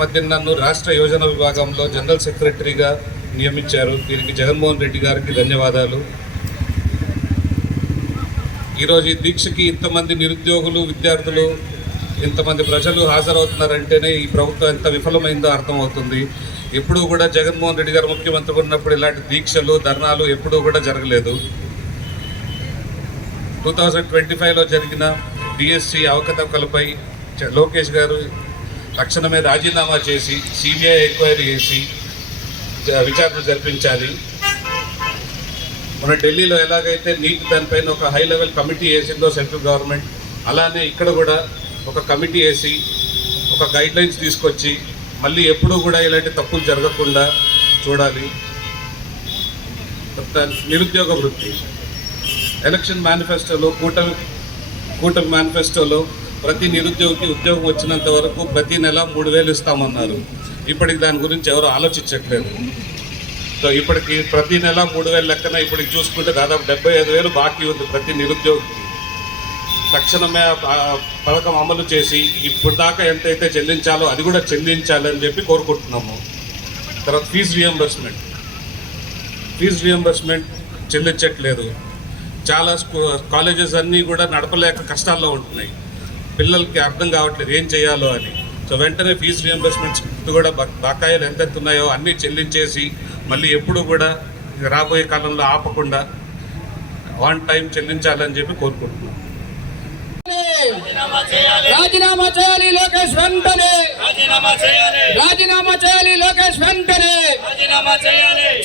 మధ్య నన్ను రాష్ట్ర యోజన విభాగంలో జనరల్ సెక్రటరీగా నియమించారు. దీనికి జగన్మోహన్ రెడ్డి గారికి ధన్యవాదాలు. ఈరోజు ఈ దీక్షకి ఇంతమంది నిరుద్యోగులు, విద్యార్థులు, ఇంతమంది ప్రజలు హాజరవుతున్నారంటేనే ఈ ప్రభుత్వం ఎంత విఫలమైందో అర్థమవుతుంది. ఎప్పుడూ కూడా జగన్మోహన్ రెడ్డి గారు ముఖ్యమంత్రి ఉన్నప్పుడు ఇలాంటి దీక్షలు, ధర్నాలు ఎప్పుడూ కూడా జరగలేదు. 2025లో జరిగిన డిఎస్సి అవకతవకలపై లోకేష్ గారు తక్షణమే రాజీనామా చేసి సిబిఐ ఎంక్వైరీ చేసి విచారణ జరిపించాలి. మన ఢిల్లీలో ఎలాగైతే నీట్ దానిపైన ఒక హై లెవెల్ కమిటీ వేసిందో సెంట్రల్ గవర్నమెంట్, అలానే ఇక్కడ కూడా ఒక కమిటీ వేసి ఒక గైడ్లైన్స్ తీసుకొచ్చి మళ్ళీ ఎప్పుడూ కూడా ఇలాంటి తప్పులు జరగకుండా చూడాలి. నిరుద్యోగ వృత్తి ఎలక్షన్ మేనిఫెస్టోలో కూటమి మేనిఫెస్టోలో ప్రతి నిరుద్యోగికి ఉద్యోగం వచ్చినంత వరకు ప్రతి నెల 3,000 ఇస్తామన్నారు. ఇప్పటికి దాని గురించి ఎవరు ఆలోచించట్లేదు. సో ఇప్పటికి ప్రతి నెల 3,000 లెక్కన ఇప్పటికి చూసుకుంటే దాదాపు 75,000 బాకీ ఉంది ప్రతి నిరుద్యోగికి. తక్షణమే పథకం అమలు చేసి ఇప్పుడు దాకా ఎంతైతే చెల్లించాలో అది కూడా చెల్లించాలని చెప్పి కోరుకుంటున్నాము. తర్వాత ఫీజు రియంబర్స్మెంట్ చెల్లించట్లేదు. చాలా కాలేజెస్ అన్నీ కూడా నడపలేక కష్టాల్లో ఉంటున్నాయి. పిల్లలకి అర్థం కావట్లేదు ఏం చేయాలో అని. సో వెంటనే ఫీజు రియంబర్స్మెంట్స్ కూడా బకాయిలు ఎంతెంత ఉన్నాయో అన్నీ చెల్లించేసి మళ్ళీ ఎప్పుడు కూడా రాబోయే కాలంలో ఆపకుండా ఆన్ టైం చెల్లించాలని చెప్పి కోరుకుంటున్నాం. రాజీనామా చేయాలి లోకేష్ వెంటనే. రాజీనామా చేయాలి లోకేష్ వెంటనే.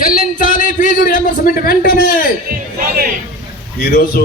చెల్లించాలి ఫీజు రియంబర్స్మెంట్ వెంటనే. ఈరోజు